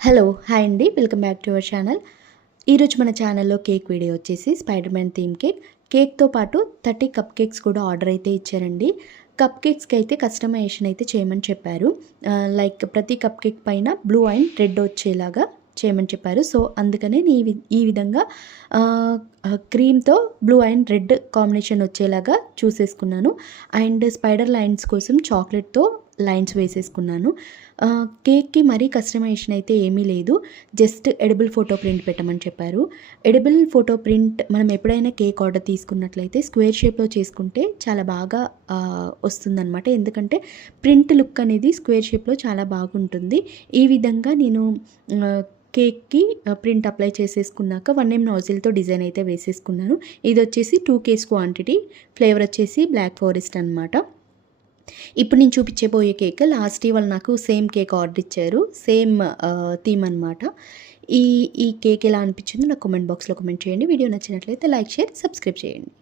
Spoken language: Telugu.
హలో హాయ్ అండి, welcome back to our channel. ఈరోజు మన ఛానల్లో కేక్ వీడియో వచ్చేసి స్పైడర్ మ్యాన్ థీమ్ కేక్తో పాటు 30 కప్ కేక్స్ కూడా ఆర్డర్ అయితే ఇచ్చారండి. కప్ కేక్స్కి అయితే కస్టమైజేషన్ అయితే చేయమని చెప్పారు. లైక్ ప్రతి కప్ కేక్ పైన బ్లూ అండ్ రెడ్ వచ్చేలాగా చేయమని చెప్పారు. సో అందుకనే నేను ఈ విధంగా క్రీమ్తో బ్లూ అండ్ రెడ్ కాంబినేషన్ వచ్చేలాగా చూసేసుకున్నాను. అండ్ స్పైడర్ లైన్స్ కోసం చాక్లెట్తో లైన్స్ వేసేసుకున్నాను. కేక్కి మరీ కస్టమైజేషన్ అయితే ఏమీ లేదు, జస్ట్ ఎడిబుల్ ఫోటో ప్రింట్ పెట్టమని చెప్పారు. ఎడిబుల్ ఫోటో ప్రింట్ మనం ఎప్పుడైనా కేక్ ఆర్డర్ తీసుకున్నట్లయితే స్క్వేర్ షేప్లో చేసుకుంటే చాలా బాగా వస్తుందన్నమాట. ఎందుకంటే ప్రింట్ లుక్ అనేది స్క్వేర్ షేప్లో చాలా బాగుంటుంది. ఈ విధంగా నేను కేక్కి ప్రింట్ అప్లై చేసేసుకున్నాక 1mm నాజిల్తో డిజైన్ అయితే వేసేసుకున్నాను. ఇది వచ్చేసి 2 kg క్వాంటిటీ, ఫ్లేవర్ వచ్చేసి బ్లాక్ ఫారెస్ట్ అనమాట. ఇప్పుడు నేను చూపించబోయే కేక్ లాస్ట్ ఇవాళ నాకు సేమ్ కేక్ ఆర్డర్ ఇచ్చారు, సేమ్ థీమ్ అనమాట. ఈ కేక్ ఎలా అనిపించిందో నాకు కామెంట్ బాక్స్లో కామెంట్ చేయండి. వీడియో నచ్చినట్లయితే లైక్, షేర్, సబ్స్క్రైబ్ చేయండి.